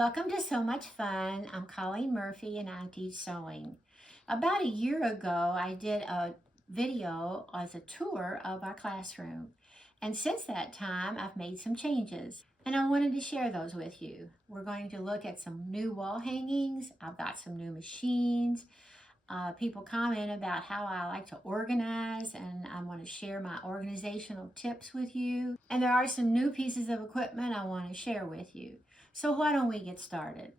Welcome to So Much Fun. I'm Colleen Murphy and I teach sewing. About a year ago, I did a video as a tour of our classroom. And since that time, I've made some changes and I wanted to share those with you. We're going to look at some new wall hangings. I've got some new machines. People comment about how I like to organize, and I want to share my organizational tips with you. And there are some new pieces of equipment I want to share with you. So why don't we get started?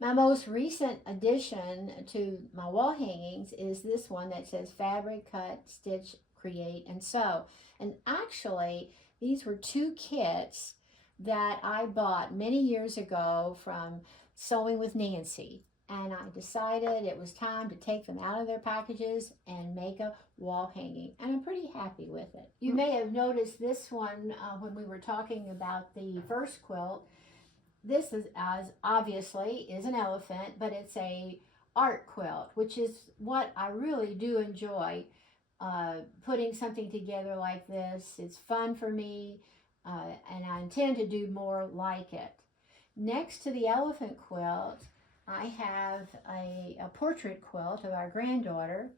My most recent addition to my wall hangings is this one that says Fabric, Cut, Stitch, Create, and Sew. And actually, these were two kits that I bought many years ago from Sewing with Nancy. And I decided it was time to take them out of their packages and make a wall hanging. And I'm pretty happy with it. You may have noticed this one when we were talking about the first quilt. This is obviously is an elephant, but it's a art quilt, which is what I really do enjoy. Putting something together like this, it's fun for me, and I intend to do more like it. Next to the elephant quilt, I have a portrait quilt of our granddaughter,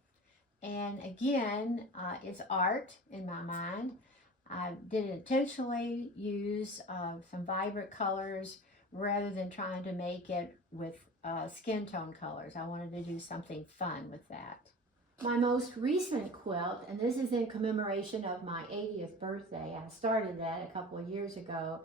and again, it's art in my mind. I did intentionally use some vibrant colors rather than trying to make it with skin tone colors. I wanted to do something fun with that. My most recent quilt, and this is in commemoration of my 80th birthday. I started that a couple of years ago.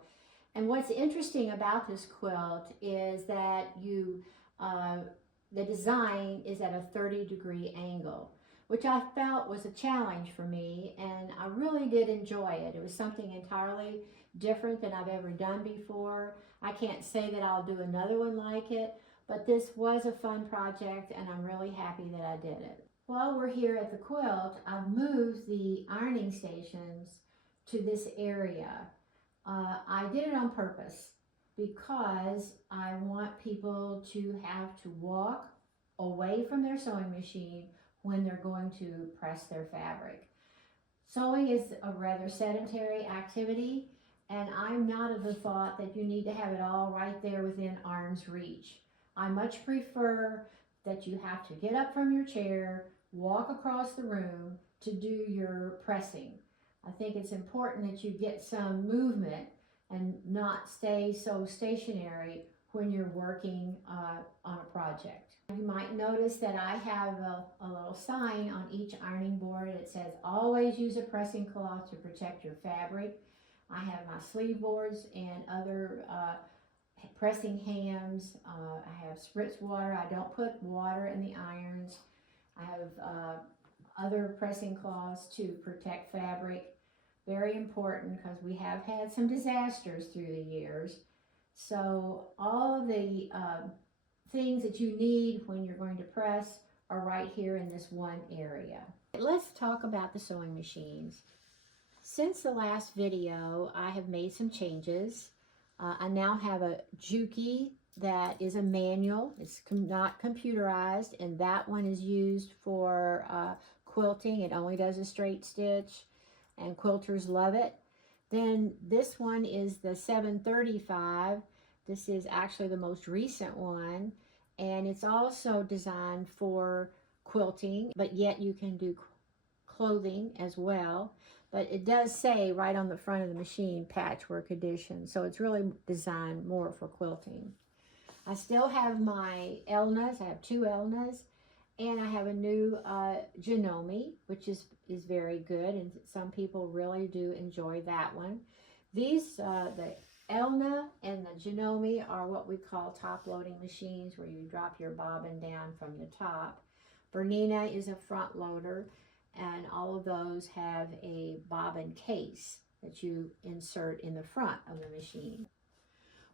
And what's interesting about this quilt is that the design is at a 30-degree angle, which I felt was a challenge for me, and I really did enjoy it. It was something entirely different than I've ever done before. I can't say that I'll do another one like it, but this was a fun project, and I'm really happy that I did it. While we're here at the quilt, I've moved the ironing stations to this area. I did it on purpose because I want people to have to walk away from their sewing machine when they're going to press their fabric. Sewing is a rather sedentary activity, and I'm not of the thought that you need to have it all right there within arm's reach. I much prefer that you have to get up from your chair, walk across the room to do your pressing. I think it's important that you get some movement and not stay so stationary when you're working on a project. You might notice that I have a little sign on each ironing board. It says, always use a pressing cloth to protect your fabric. I have my sleeve boards and other pressing hams. I have spritz water. I don't put water in the irons. I have other pressing cloths to protect fabric. Very important because we have had some disasters through the years. So all of the things that you need when you're going to press are right here in this one area. Let's talk about the sewing machines. Since the last video, I have made some changes. I now have a Juki that is a manual. It's not computerized, and that one is used for quilting. It only does a straight stitch, and quilters love it. Then this one is the 735. This is actually the most recent one, and it's also designed for quilting, but yet you can do clothing as well. But it does say right on the front of the machine, Patchwork Edition, so it's really designed more for quilting. I still have my Elnas. I have two Elnas, and I have a new Janome, which is very good, and some people really do enjoy that one. These, the Elna and the Janome, are what we call top-loading machines, where you drop your bobbin down from the top. Bernina is a front loader, and all of those have a bobbin case that you insert in the front of the machine.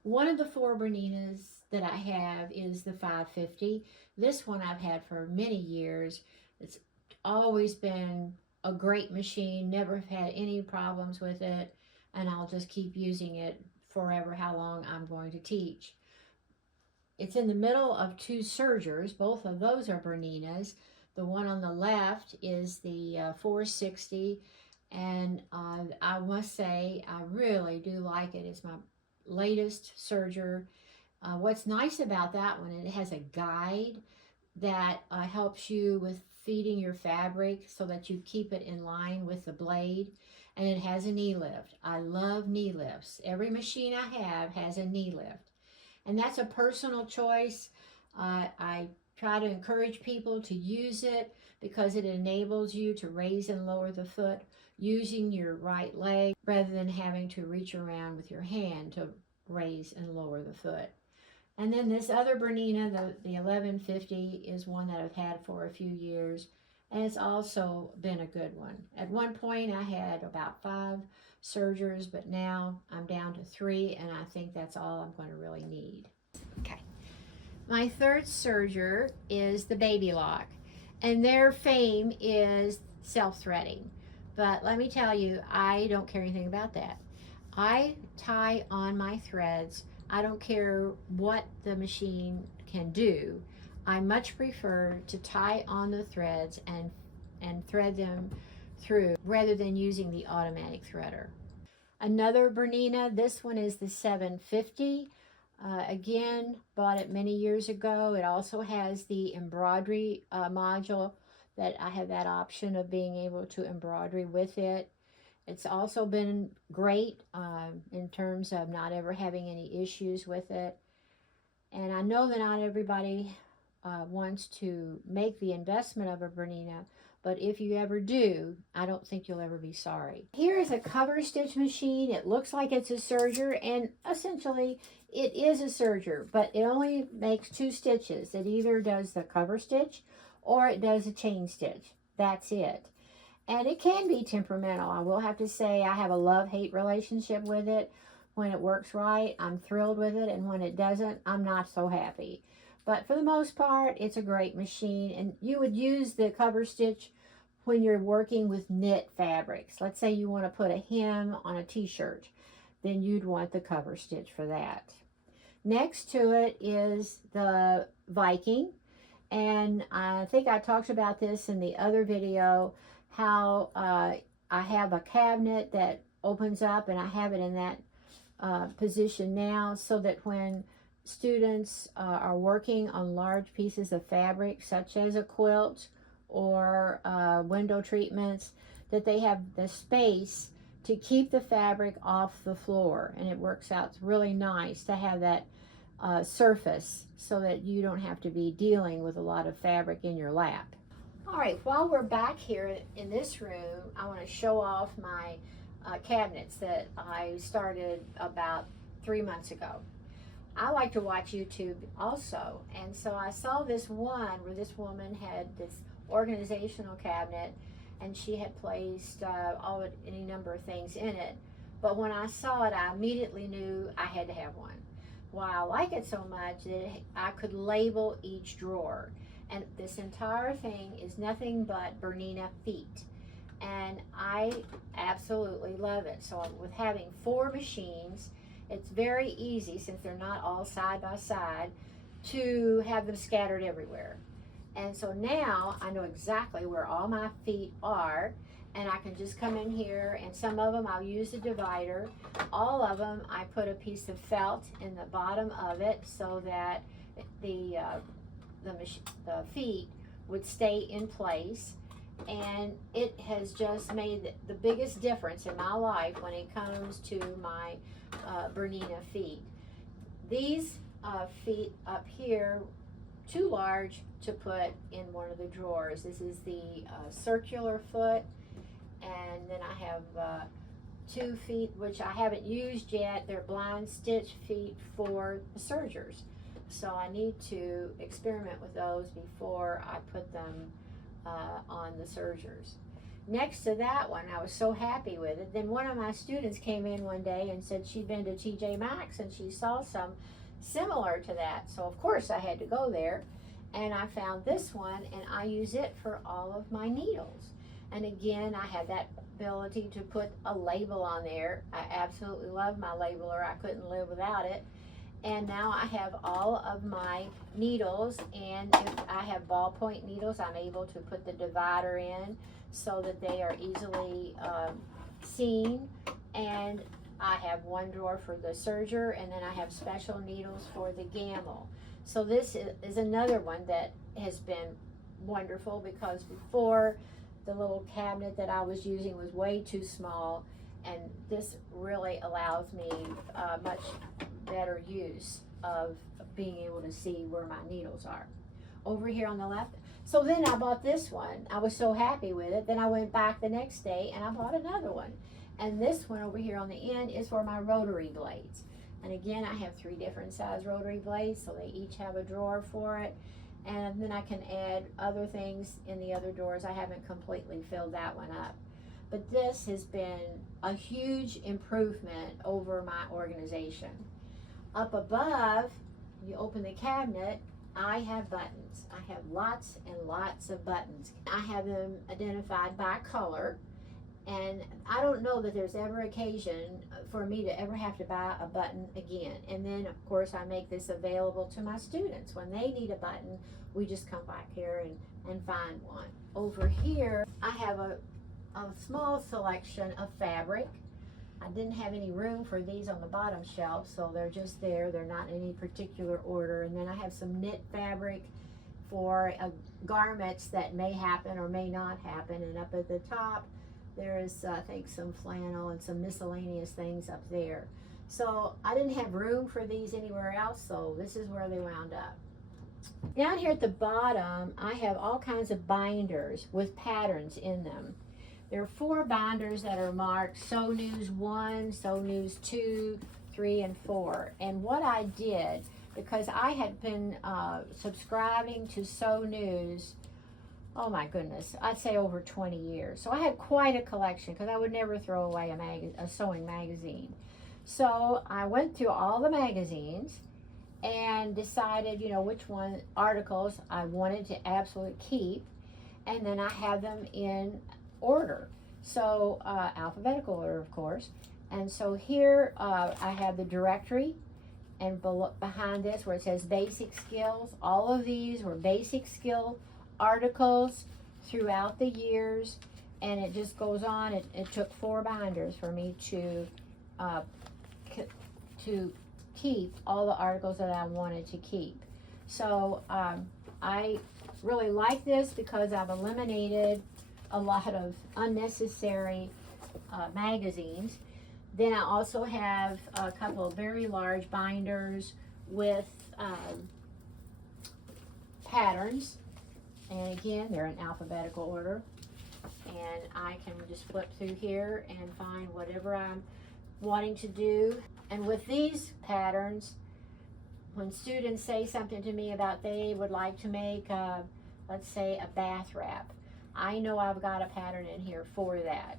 One of the four Berninas that I have is the 550. This one I've had for many years. It's always been a great machine, never have had any problems with it, and I'll just keep using it forever, how long I'm going to teach. It's in the middle of two sergers. Both of those are Berninas. The one on the left is the 460, and I must say I really do like it. It's my latest serger. What's nice about that one, it has a guide that helps you with feeding your fabric so that you keep it in line with the blade. And it has a knee lift. I love knee lifts. Every machine I have has a knee lift. And that's a personal choice. I try to encourage people to use it because it enables you to raise and lower the foot using your right leg rather than having to reach around with your hand to raise and lower the foot. And then this other Bernina, the 1150, is one that I've had for a few years, and it's also been a good one. At one point, I had about 5 sergers, but now I'm down to 3, and I think that's all I'm going to really need. Okay. My third serger is the Baby Lock, and their fame is self-threading. But let me tell you, I don't care anything about that. I tie on my threads. I don't care what the machine can do. I much prefer to tie on the threads and thread them through rather than using the automatic threader. Another Bernina, this one is the 750. Again, bought it many years ago. It also has the embroidery module that I have that option of being able to embroidery with it. It's also been great in terms of not ever having any issues with it. And I know that not everybody wants to make the investment of a Bernina, but if you ever do, I don't think you'll ever be sorry. Here is a cover stitch machine. It looks like it's a serger, and essentially it is a serger, but it only makes 2 stitches. It either does the cover stitch or it does a chain stitch. That's it. And it can be temperamental. I will have to say I have a love-hate relationship with it. When it works right, I'm thrilled with it, and when it doesn't, I'm not so happy. But for the most part, it's a great machine, and you would use the cover stitch when you're working with knit fabrics. Let's say you want to put a hem on a t-shirt, then you'd want the cover stitch for that. Next to it is the Viking, and I think I talked about this in the other video, how I have a cabinet that opens up, and I have it in that position now so that when students are working on large pieces of fabric such as a quilt or window treatments, that they have the space to keep the fabric off the floor, and it works out really nice to have that surface so that you don't have to be dealing with a lot of fabric in your lap. All right, while we're back here in this room, I want to show off my cabinets that I started about 3 months ago. I like to watch YouTube also, and so I saw this one where this woman had this organizational cabinet, and she had placed any number of things in it. But when I saw it, I immediately knew I had to have one. Why I like it so much that I could label each drawer. And this entire thing is nothing but Bernina feet. And I absolutely love it. So with having 4 machines, it's very easy, since they're not all side by side, to have them scattered everywhere. And so now I know exactly where all my feet are, and I can just come in here, and some of them I'll use a divider. All of them I put a piece of felt in the bottom of it so that the feet would stay in place. And it has just made the biggest difference in my life when it comes to my Bernina feet. These feet up here, too large to put in one of the drawers. This is the circular foot, and then I have 2 feet which I haven't used yet. They're blind stitch feet for the sergers, so I need to experiment with those before I put them on the sergers. Next to that one, I was so happy with it. Then one of my students came in one day and said she'd been to TJ Maxx and she saw some similar to that. So of course I had to go there, and I found this one, and I use it for all of my needles. And again, I have that ability to put a label on there. I absolutely love my labeler. I couldn't live without it. And now I have all of my needles, and if I have ballpoint needles, I'm able to put the divider in so that they are easily seen. And I have one drawer for the serger, and then I have special needles for the gamble. So this is another one that has been wonderful, because before, the little cabinet that I was using was way too small, and this really allows me much better use of being able to see where my needles are. Over here on the left. So then I bought this one. I was so happy with it. Then I went back the next day and I bought another one. And this one over here on the end is for my rotary blades. And again, I have 3 different size rotary blades, so they each have a drawer for it. And then I can add other things in the other drawers. I haven't completely filled that one up. But this has been a huge improvement over my organization. Up above, you open the cabinet, I have buttons. I have lots and lots of buttons. I have them identified by color. And I don't know that there's ever occasion for me to ever have to buy a button again. And then, of course, I make this available to my students. When they need a button, we just come back here and find one. Over here, I have a small selection of fabric. I didn't have any room for these on the bottom shelf, so they're just there. They're not in any particular order. And then I have some knit fabric for garments that may happen or may not happen. And up at the top, there is, I think, some flannel and some miscellaneous things up there. So I didn't have room for these anywhere else, so this is where they wound up. Down here at the bottom, I have all kinds of binders with patterns in them. There are 4 binders that are marked Sew News 1, Sew News 2, 3, and 4. And what I did, because I had been subscribing to Sew News, oh my goodness, I'd say over 20 years. So I had quite a collection, because I would never throw away a sewing magazine. So I went through all the magazines and decided, you know, which articles I wanted to absolutely keep. And then I have them in order. So alphabetical order, of course. And so here I have the directory, and behind this where it says basic skills, all of these were basic skill articles throughout the years, and it just goes on. It took 4 binders for me to keep all the articles that I wanted to keep. So I really like this because I've eliminated a lot of unnecessary magazines. Then I also have a couple of very large binders with patterns. And again, they're in alphabetical order. And I can just flip through here and find whatever I'm wanting to do. And with these patterns, when students say something to me about they would like to make, let's say, a bath wrap, I know I've got a pattern in here for that.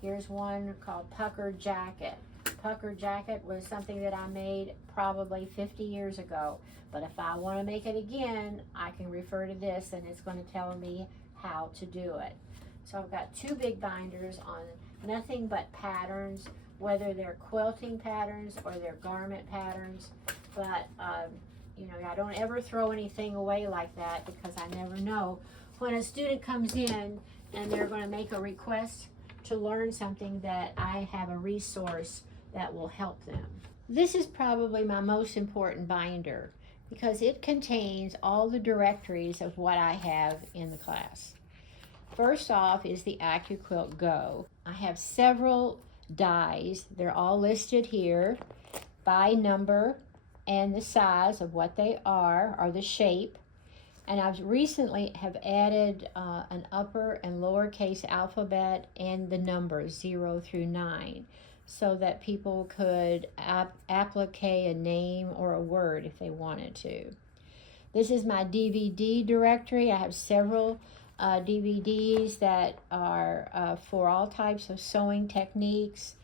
Here's one called Pucker Jacket. Pucker Jacket was something that I made probably 50 years ago. But if I want to make it again, I can refer to this, and it's going to tell me how to do it. So I've got 2 big binders on nothing but patterns, whether they're quilting patterns or they're garment patterns. But, you know, I don't ever throw anything away like that, because I never know when a student comes in and they're going to make a request to learn something, that I have a resource that will help them. This is probably my most important binder, because it contains all the directories of what I have in the class. First off is the AccuQuilt Go. I have several dies. They're all listed here by number and the size of what they are, or the shape. And I've recently have added an upper and lowercase alphabet and the numbers 0 through 9, so that people could applique a name or a word if they wanted to. This is my DVD directory. I have several DVDs that are for all types of sewing techniques,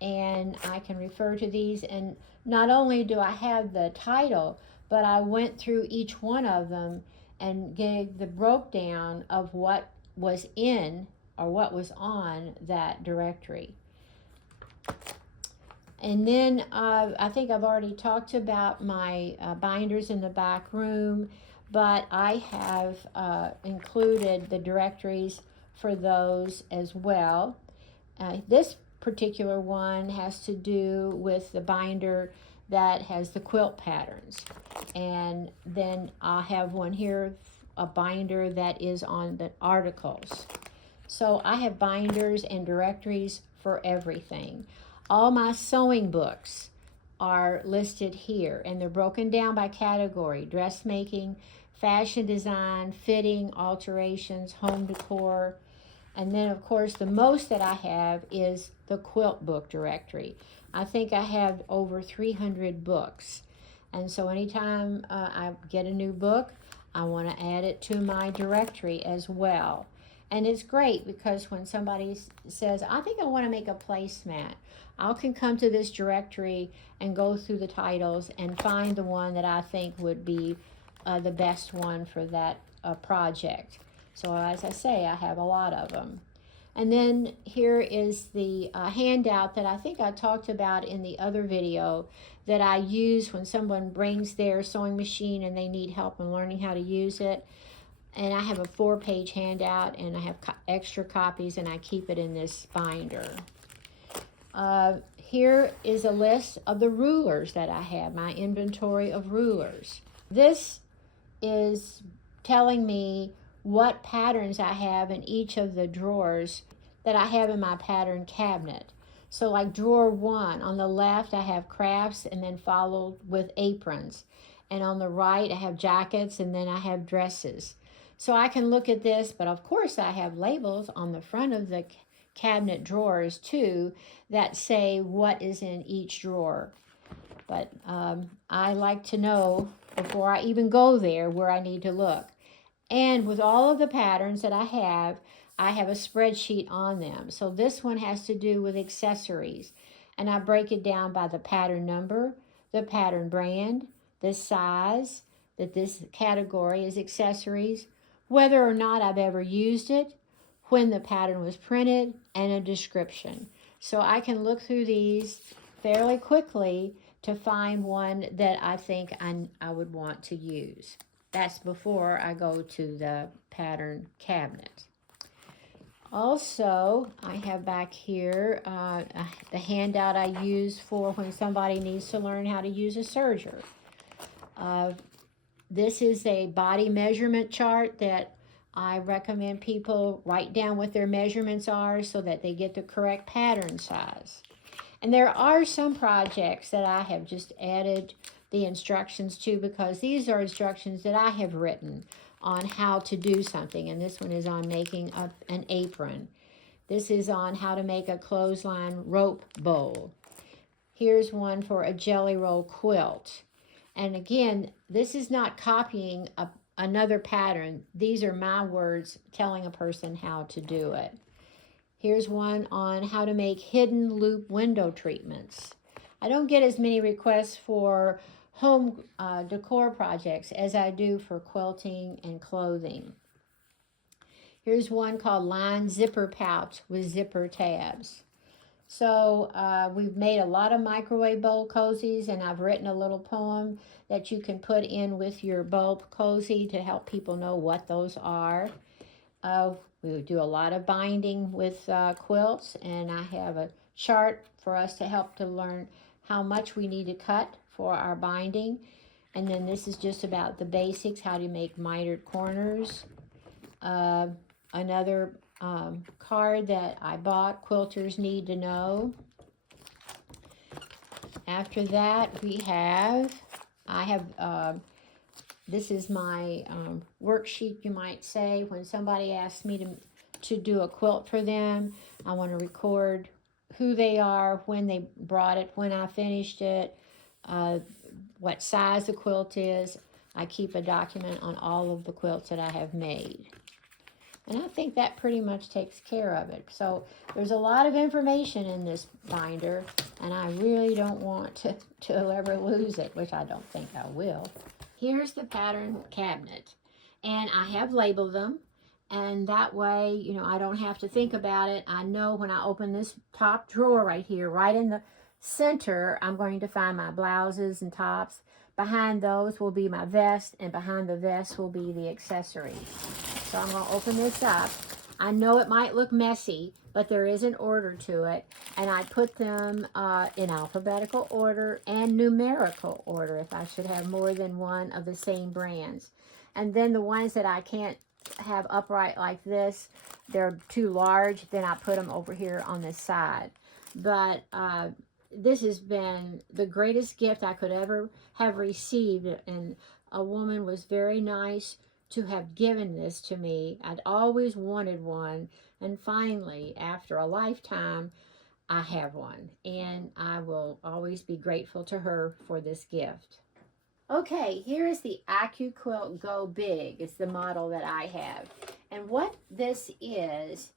and I can refer to these. And not only do I have the title, but I went through each one of them and gave the breakdown of what was in or what was on that directory. And then I think I've already talked about my binders in the back room, but I have included the directories for those as well. This particular one has to do with the binder that has the quilt patterns. And then I have one here, a binder that is on the articles. So I have binders and directories for everything. All my sewing books are listed here, and they're broken down by category: dressmaking, fashion design, fitting, alterations, home decor. And then, of course, the most that I have is the quilt book directory. I think I have over 300 books. And so anytime I get a new book, I want to add it to my directory as well. And it's great because when somebody says, I think I want to make a placemat, I can come to this directory and go through the titles and find the one that I think would be the best one for that project. So as I say, I have a lot of them. And then here is the handout that I think I talked about in the other video that I use when someone brings their sewing machine and they need help in learning how to use it. And I have a 4-page handout, and I have extra copies, and I keep it in this binder. Here is a list of the rulers that I have, my inventory of rulers. This is telling me what patterns I have in each of the drawers that I have in my pattern cabinet. So like drawer 1, on the left I have crafts and then followed with aprons. And on the right I have jackets and then I have dresses. So I can look at this, but of course I have labels on the front of the cabinet drawers too that say what is in each drawer. But I like to know before I even go there where I need to look. And with all of the patterns that I have a spreadsheet on them. So this one has to do with accessories. And I break it down by the pattern number, the pattern brand, the size, that this category is accessories, whether or not I've ever used it, when the pattern was printed, and a description. So I can look through these fairly quickly to find one that I think I would want to use. That's before I go to the pattern cabinet. Also, I have back here the handout I use for when somebody needs to learn how to use a serger. This is a body measurement chart that I recommend people write down what their measurements are so that they get the correct pattern size. And there are some projects that I have just added the instructions to because these are instructions that I have written on how to do something. And this one is on making an apron. This is on how to make a clothesline rope bowl. Here's one for a jelly roll quilt. And again, this is not copying another pattern. These are my words telling a person how to do it. Here's one on how to make hidden loop window treatments. I don't get as many requests for home decor projects as I do for quilting and clothing. Here's one called Line Zipper Pouch with zipper tabs. So we've made a lot of microwave bowl cozies, and I've written a little poem that you can put in with your bowl cozy to help people know what those are. We do a lot of binding with quilts, and I have a chart for us to help to learn how much we need to cut for our binding. And then this is just about the basics, how to make mitered corners. Another card that I bought, Quilters Need to Know. After that, I have, this is my worksheet, you might say. When somebody asks me to do a quilt for them, I want to record who they are, when they brought it, when I finished it, what size the quilt is. I keep a document on all of the quilts that I have made. And I think that pretty much takes care of it. So there's a lot of information in this binder, and I really don't want to ever lose it, which I don't think I will. Here's the pattern cabinet, and I have labeled them, and that way, you know, I don't have to think about it. I know when I open this top drawer right here, right in the center, I'm going to find my blouses and tops. Behind those will be my vest, and behind the vest will be the accessories. So I'm going to open this up. I know it might look messy, but there is an order to it, and I put them in alphabetical order and numerical order if I should have more than one of the same brands. And then the ones that I can't have upright like this, they're too large, then I put them over here on the side. But this has been the greatest gift I could ever have received, and a woman was very nice to have given this to me. I'd always wanted one, and finally, after a lifetime, I have one, and I will always be grateful to her for this gift. Okay, here is the AccuQuilt Go Big. It's the model that I have. And what this is,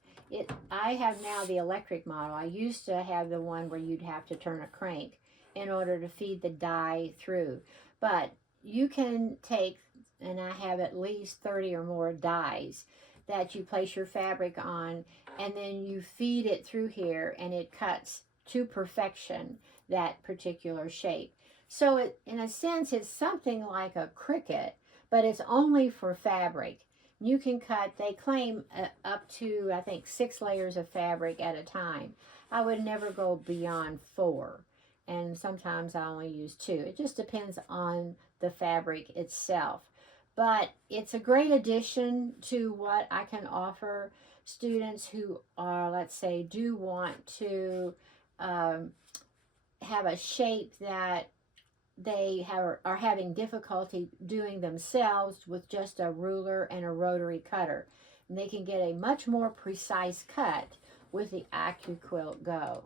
I have now the electric model. I used to have the one where you'd have to turn a crank in order to feed the dye through. But you can take, and I have at least 30 or more dyes that you place your fabric on, and then you feed it through here, and it cuts to perfection that particular shape. So it, in a sense, it's something like a Cricut, but it's only for fabric. You can cut, they claim up to, I think, 6 layers of fabric at a time. I would never go beyond 4, and sometimes I only use 2. It just depends on the fabric itself. But it's a great addition to what I can offer students who are, let's say, do want to have a shape that they are having difficulty doing themselves with just a ruler and a rotary cutter. And they can get a much more precise cut with the AccuQuilt Go.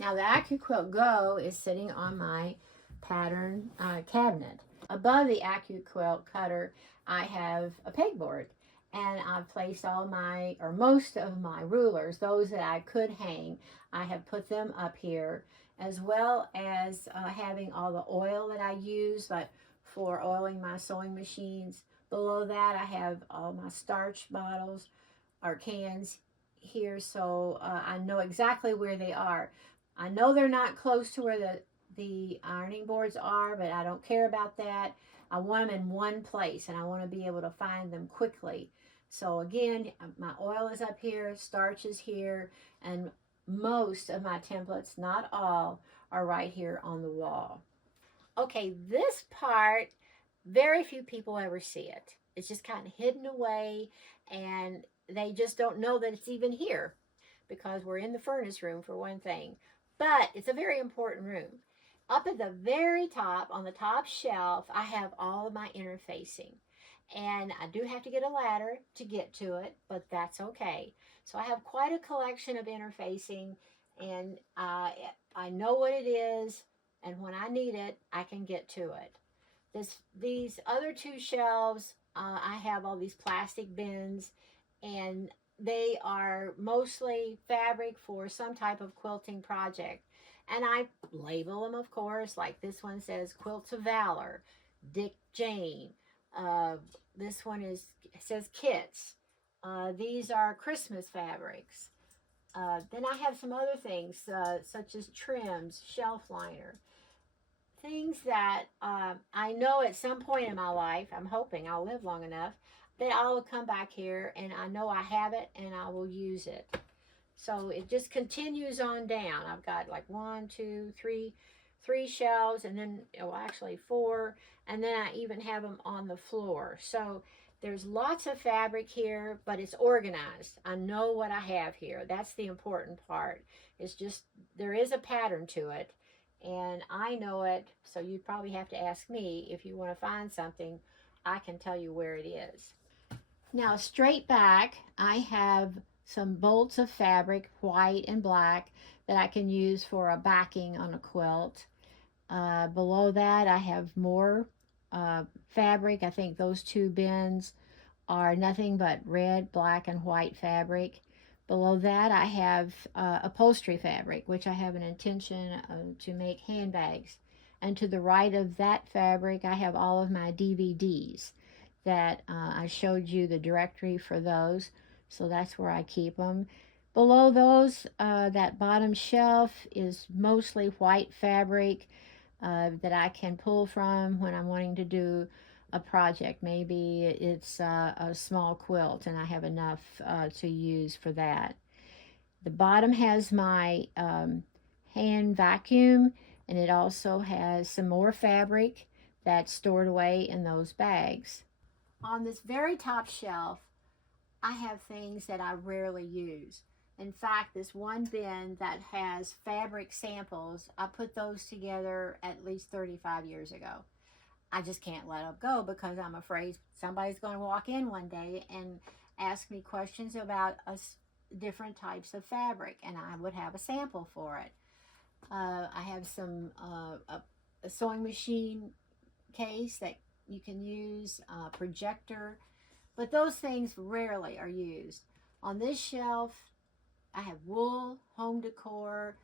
Now the AccuQuilt Go is sitting on my pattern cabinet. Above the AccuQuilt cutter, I have a pegboard, and I've placed all my, or most of my rulers, those that I could hang, I have put them up here, as well as having all the oil that I use, like for oiling my sewing machines. Below that, I have all my starch bottles or cans here, so I know exactly where they are. I know they're not close to where the ironing boards are, but I don't care about that. I want them in one place, and I want to be able to find them quickly. So again, my oil is up here, starch is here, and most of my templates, not all, are right here on the wall. Okay, this part, very few people ever see it. It's just kind of hidden away, and they just don't know that it's even here because we're in the furnace room for one thing. But it's a very important room. Up at the very top, on the top shelf, I have all of my interfacing. And I do have to get a ladder to get to it, but that's okay. So I have quite a collection of interfacing, and I know what it is, and when I need it, I can get to it. These other 2 shelves, I have all these plastic bins, and they are mostly fabric for some type of quilting project. And I label them, of course, like this one says Quilts of Valor, Dick Jane. This one says Kits. These are Christmas fabrics. Then I have some other things, such as trims, shelf liner. Things that I know at some point in my life, I'm hoping I'll live long enough, that I'll come back here and I know I have it and I will use it. So it just continues on down. I've got like 1, 2, 3 shelves, and then, oh, actually 4, and then I even have them on the floor. So there's lots of fabric here, but it's organized. I know what I have here. That's the important part. It's just, there is a pattern to it, and I know it, so you'd probably have to ask me if you want to find something. I can tell you where it is. Now, straight back, I have some bolts of fabric, white and black, that I can use for a backing on a quilt. Below that, I have more fabric. I think those 2 bins are nothing but red, black, and white fabric. Below that, I have upholstery fabric, which I have an intention to make handbags. And to the right of that fabric, I have all of my DVDs that I showed you the directory for those. So that's where I keep them. Below those, that bottom shelf is mostly white fabric that I can pull from when I'm wanting to do a project. Maybe it's a small quilt and I have enough to use for that. The bottom has my hand vacuum, and it also has some more fabric that's stored away in those bags. On this very top shelf, I have things that I rarely use. In fact, this one bin that has fabric samples, I put those together at least 35 years ago. I just can't let them go because I'm afraid somebody's going to walk in one day and ask me questions about different types of fabric, and I would have a sample for it. I have a sewing machine case that you can use, a projector, but those things rarely are used. On this shelf, I have wool, home decor,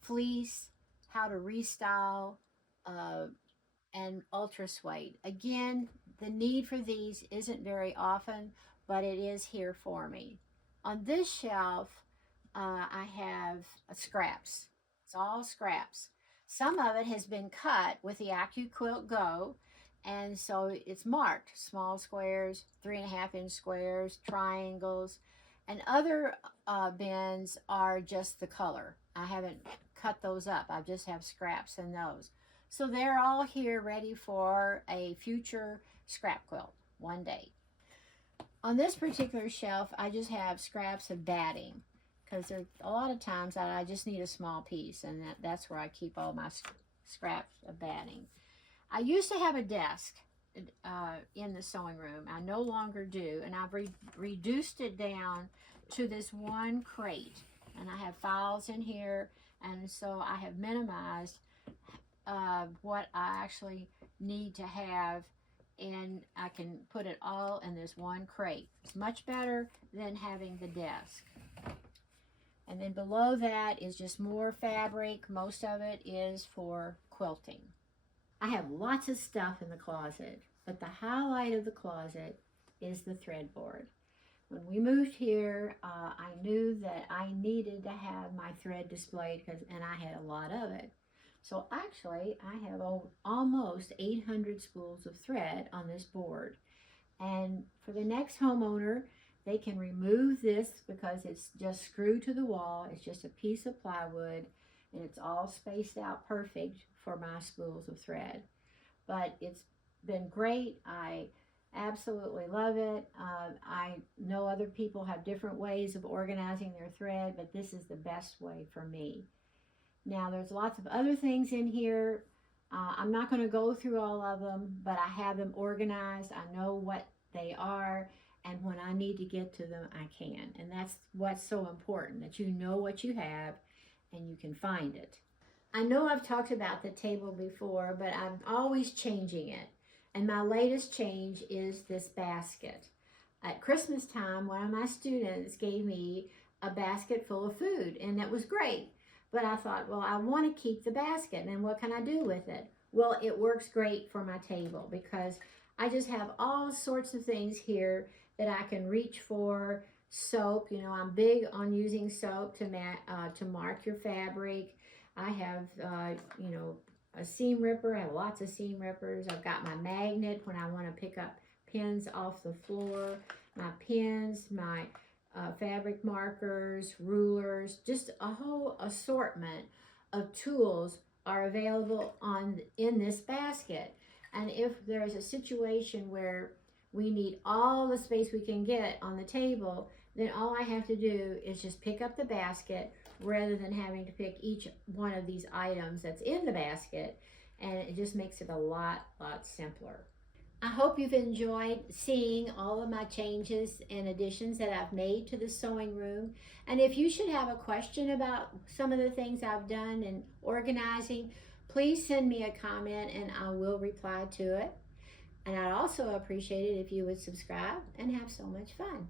fleece, how to restyle, uh, and ultra suede. Again, the need for these isn't very often, but it is here for me. On this shelf, I have scraps. It's all scraps. Some of it has been cut with the AccuQuilt Go, and so it's marked small squares, 3.5 inch squares, triangles, and other bins are just the color. I haven't cut those up. I just have scraps in those. So they're all here ready for a future scrap quilt one day. On this particular shelf, I just have scraps of batting because there's a lot of times that I just need a small piece, and that's where I keep all my scraps of batting. I used to have a desk in the sewing room. I no longer do, and I've reduced it down to this one crate, and I have files in here, and so I have minimized what I actually need to have, and I can put it all in this one crate. It's much better than having the desk. And then below that is just more fabric. Most of it is for quilting. I have lots of stuff in the closet, but the highlight of the closet is the threadboard. When we moved here, I knew that I needed to have my thread displayed, and I had a lot of it. So actually, I have almost 800 spools of thread on this board. And for the next homeowner, they can remove this because it's just screwed to the wall. It's just a piece of plywood, and it's all spaced out perfect for my spools of thread. But it's been great. I absolutely love it. I know other people have different ways of organizing their thread, but this is the best way for me. Now, there's lots of other things in here. I'm not going to go through all of them, but I have them organized. I know what they are, and when I need to get to them, I can. And that's what's so important, that you know what you have and you can find it. I know I've talked about the table before, but I'm always changing it. And my latest change is this basket. At Christmas time, one of my students gave me a basket full of food, and that was great. But I thought, well, I want to keep the basket, and what can I do with it? Well, it works great for my table because I just have all sorts of things here that I can reach for. Soap, you know, I'm big on using soap to mark your fabric. I have, you know, a seam ripper. I have lots of seam rippers. I've got my magnet when I want to pick up pins off the floor, my pins, my fabric markers, rulers, just a whole assortment of tools are available in this basket. And if there's a situation where we need all the space we can get on the table, then all I have to do is just pick up the basket rather than having to pick each one of these items that's in the basket, and it just makes it a lot simpler. I hope you've enjoyed seeing all of my changes and additions that I've made to the sewing room. And if you should have a question about some of the things I've done in organizing, please send me a comment and I will reply to it. And I'd also appreciate it if you would subscribe and have so much fun.